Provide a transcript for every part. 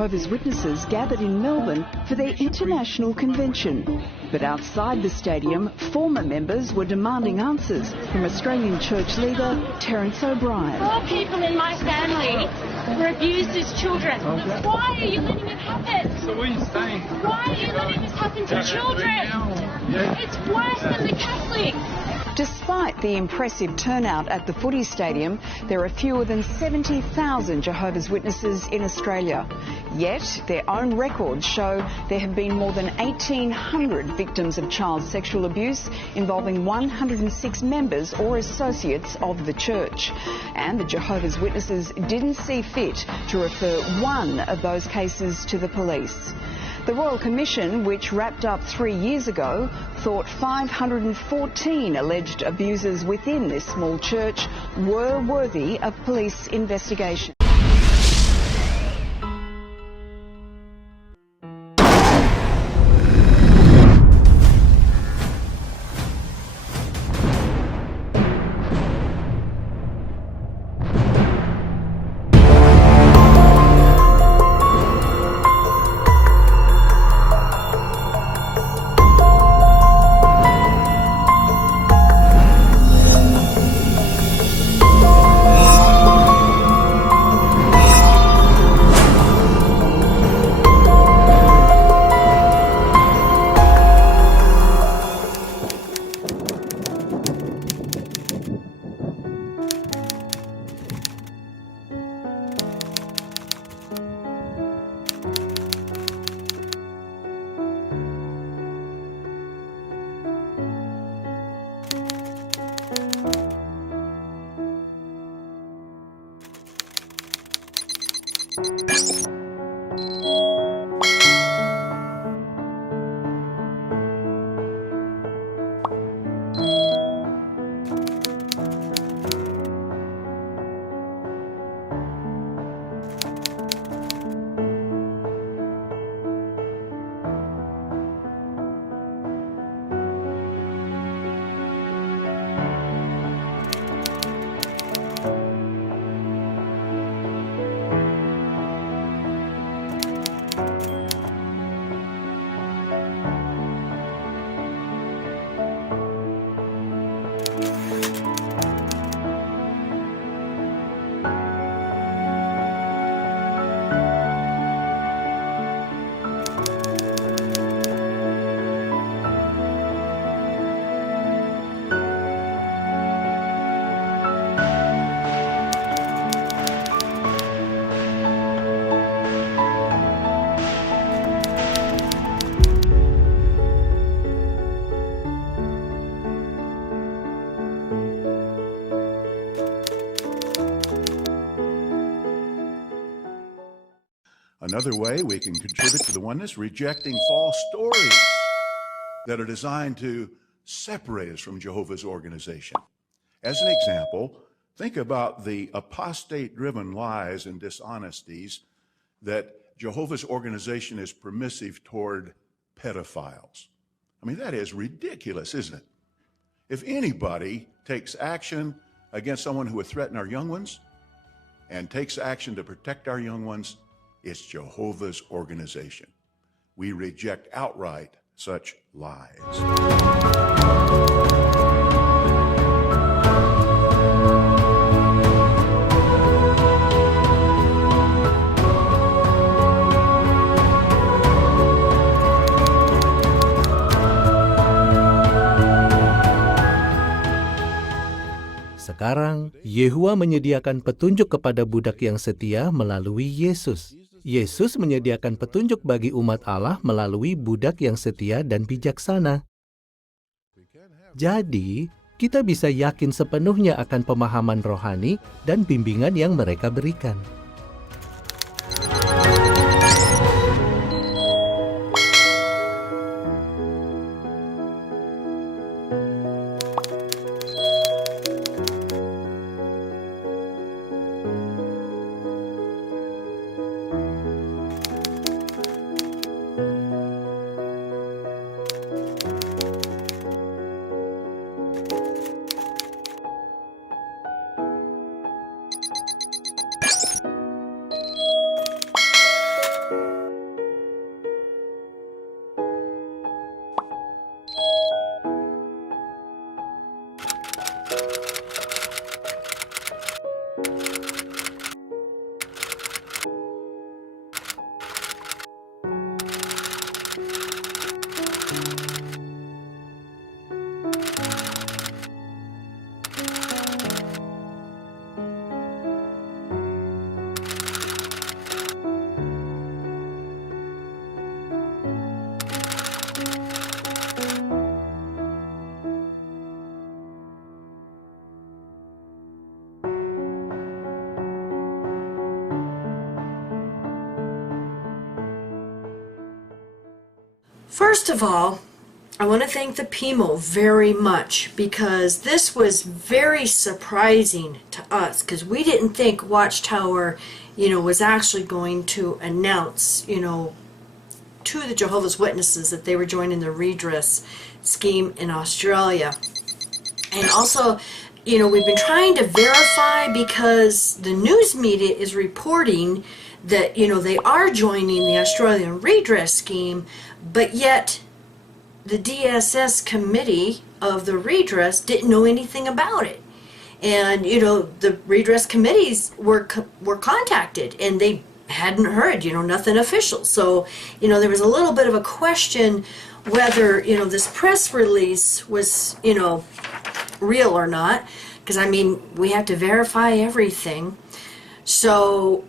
Jehovah's Witnesses gathered in Melbourne for their international convention. But outside the stadium, former members were demanding answers from Australian church leader Terence O'Brien. 4 people in my family were abused as children. Why are you letting it happen? So what are you saying? Why are you letting this happen to children? It's worse than the Catholics. Despite the impressive turnout at the footy stadium, there are fewer than 70,000 Jehovah's Witnesses in Australia. Yet, their own records show there have been more than 1,800 victims of child sexual abuse involving 106 members or associates of the church. And the Jehovah's Witnesses didn't see fit to refer one of those cases to the police. The Royal Commission, which wrapped up 3 years ago, thought 514 alleged abusers within this small church were worthy of police investigation. Another way we can contribute to the oneness, rejecting false stories that are designed to separate us from Jehovah's organization. As an example, think about the apostate-driven lies and dishonesties that Jehovah's organization is permissive toward pedophiles. I mean, that is ridiculous, isn't it? If anybody takes action against someone who would threaten our young ones and takes action to protect our young ones, it's Jehovah's organization. We reject outright such lies. Sekarang, Yehuwa menyediakan petunjuk kepada budak yang setia melalui Yesus. Yesus menyediakan petunjuk bagi umat Allah melalui budak yang setia dan bijaksana. Jadi, kita bisa yakin sepenuhnya akan pemahaman rohani dan bimbingan yang mereka berikan. First of all, I want to thank the PIMO very much, because this was very surprising to us, because we didn't think Watchtower, was actually going to announce, to the Jehovah's Witnesses that they were joining the redress scheme in Australia. And also, we've been trying to verify, because the news media is reporting that, they are joining the Australian redress scheme, but yet the DSS committee of the redress didn't know anything about it. And, the redress committees were contacted, and they hadn't heard, nothing official. So, there was a little bit of a question whether, this press release was, real or not, because, we have to verify everything. So,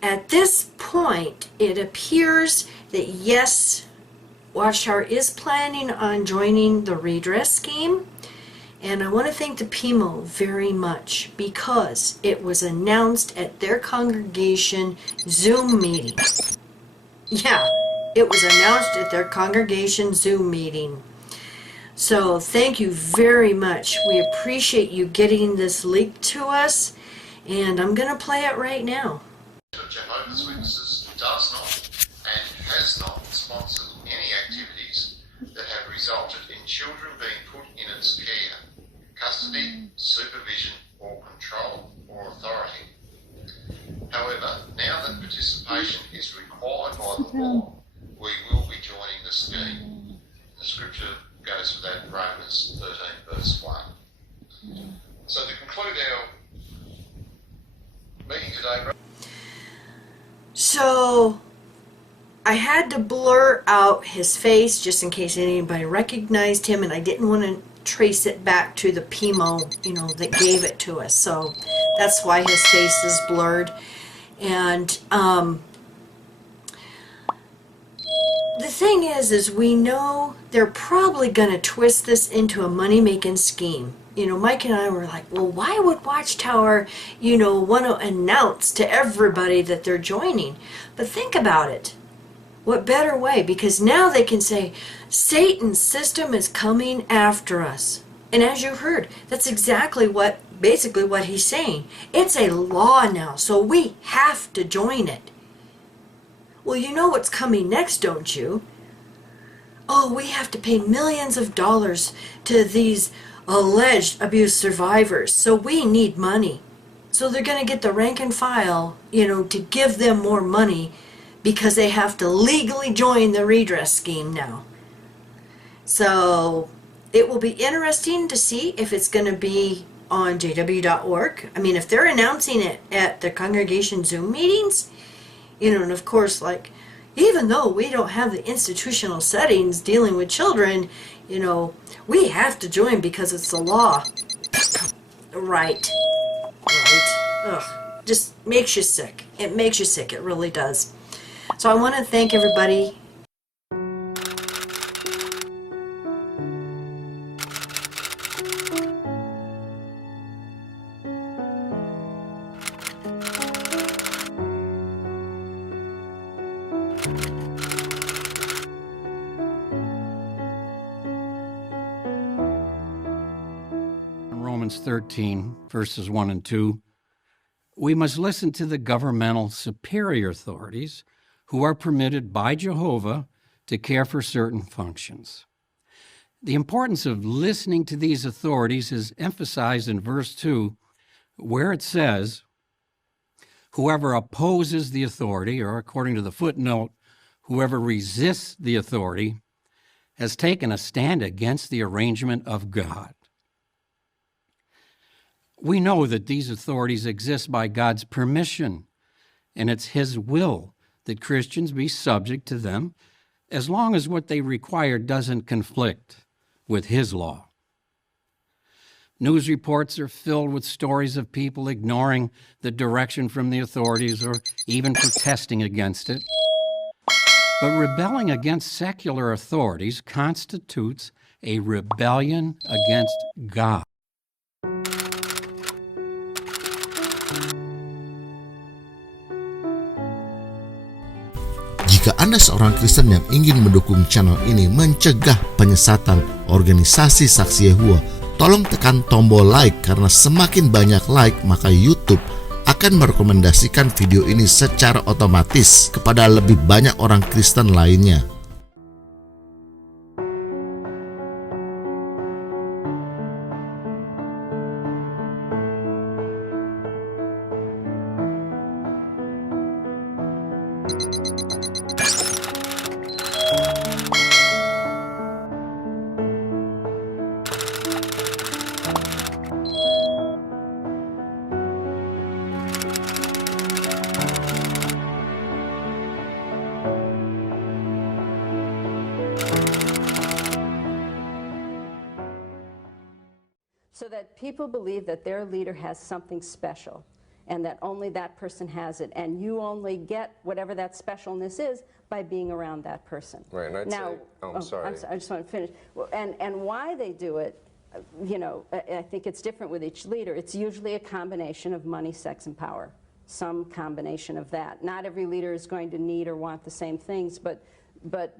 at this point, it appears that, yes, Watchtower is planning on joining the redress scheme, and I want to thank the PIMO very much, because it was announced at their congregation Zoom meeting. Yeah, it was announced at their congregation Zoom meeting. So thank you very much. We appreciate you getting this leaked to us, and I'm going to play it right now. Jehovah's Witnesses does not and has not sponsored any activities that have resulted in children being put in its care, custody, supervision or control or authority. However, now that participation is required by the law, we will be joining the scheme. The scripture goes for that, Romans 13 verse 1. So to conclude our meeting today, so I had to blur out his face just in case anybody recognized him, and I didn't want to trace it back to the PIMO, that gave it to us. So that's why his face is blurred. And the thing is we know they're probably going to twist this into a money-making scheme. Mike and I were like, well, why would Watchtower, want to announce to everybody that they're joining? But think about it. What better way? Because now they can say, Satan's system is coming after us. And as you heard, that's exactly basically what he's saying. It's a law now, so we have to join it. Well, you know what's coming next, don't you? Oh, we have to pay millions of dollars to these alleged abuse survivors, so we need money. So they're going to get the rank and file, to give them more money, because they have to legally join the redress scheme now. So it will be interesting to see if it's going to be on jw.org. If they're announcing it at the congregation Zoom meetings, and of course, even though we don't have the institutional settings dealing with children, we have to join because it's the law. Right. Ugh. Just makes you sick. It makes you sick. It really does. So I want to thank everybody. Romans 13, verses 1 and 2, we must listen to the governmental superior authorities who are permitted by Jehovah to care for certain functions. The importance of listening to these authorities is emphasized in verse 2, where it says, whoever opposes the authority, or according to the footnote, whoever resists the authority, has taken a stand against the arrangement of God. We know that these authorities exist by God's permission, and it's His will that Christians be subject to them as long as what they require doesn't conflict with His law. News reports are filled with stories of people ignoring the direction from the authorities or even protesting against it. But rebelling against secular authorities constitutes a rebellion against God. Jika Anda seorang Kristen yang ingin mendukung channel ini mencegah penyesatan organisasi Saksi Yehuwa, tolong tekan tombol like, karena semakin banyak like maka YouTube akan merekomendasikan video ini secara otomatis kepada lebih banyak orang Kristen lainnya. So that people believe that their leader has something special and that only that person has it, and you only get whatever that specialness is by being around that person. Right, and I'd now, say, I'm sorry. I just want to finish. Well, and why they do it, you know, I think it's different with each leader. It's usually a combination of money, sex, and power. Some combination of that. Not every leader is going to need or want the same things, but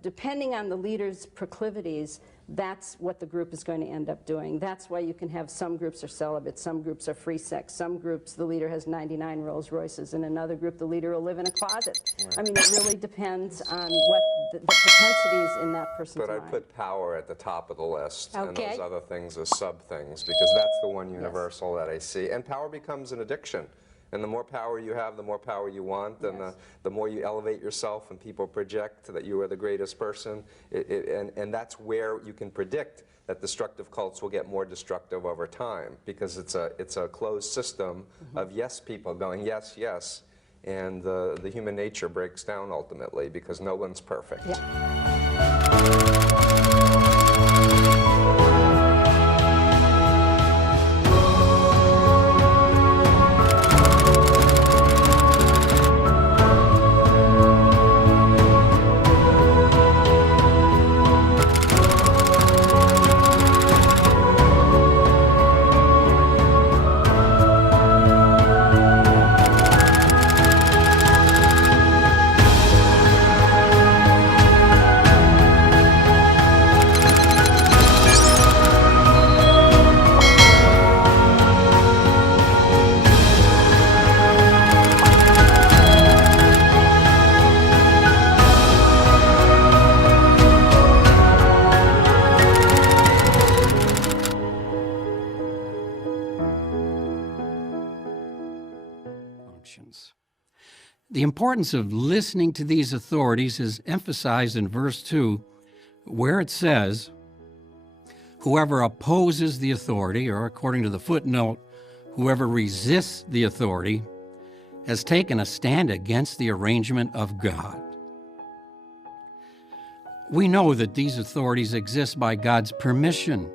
depending on the leader's proclivities, that's what the group is going to end up doing. That's why you can have some groups are celibate, some groups are free sex, some groups the leader has 99 Rolls Royces, in another group the leader will live in a closet. Right. I mean, it really depends on what the propensities in that person's mind. But I put power at the top of the list, okay, and those other things are sub-things, because that's the one universal that I see. And power becomes an addiction. And the more power you have, the more power you want, and the more you elevate yourself and people project that you are the greatest person. And that's where you can predict that destructive cults will get more destructive over time, because it's a closed system of yes people going yes, yes, and the human nature breaks down ultimately because no one's perfect. Yeah. The importance of listening to these authorities is emphasized in verse 2, where it says, whoever opposes the authority, or according to the footnote, whoever resists the authority, has taken a stand against the arrangement of God. We know that these authorities exist by God's permission.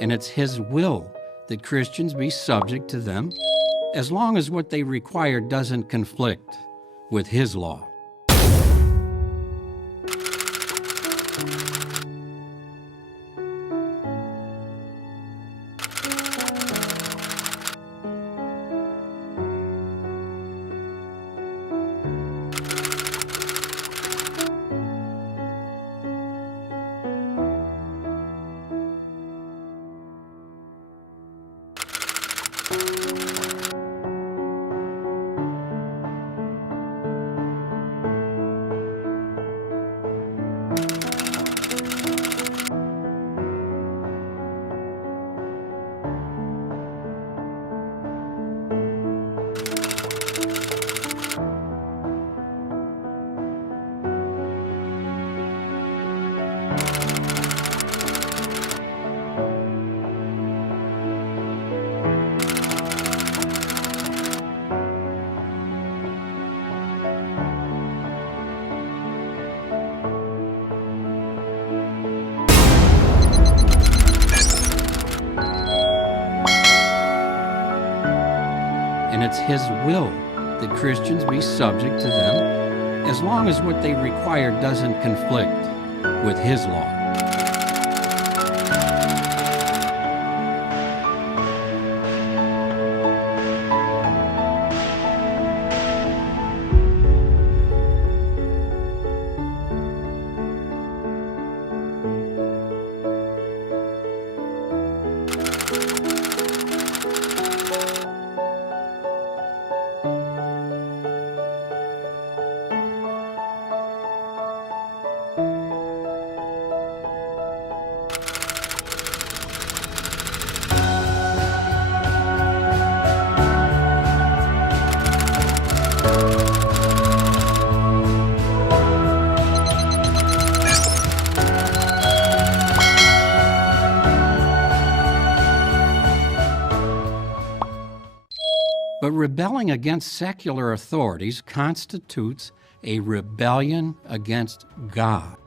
And it's His will that Christians be subject to them, as long as what they require doesn't conflict with His law. And it's His will that Christians be subject to them, as long as what they require doesn't conflict with His law. But rebelling against secular authorities constitutes a rebellion against God.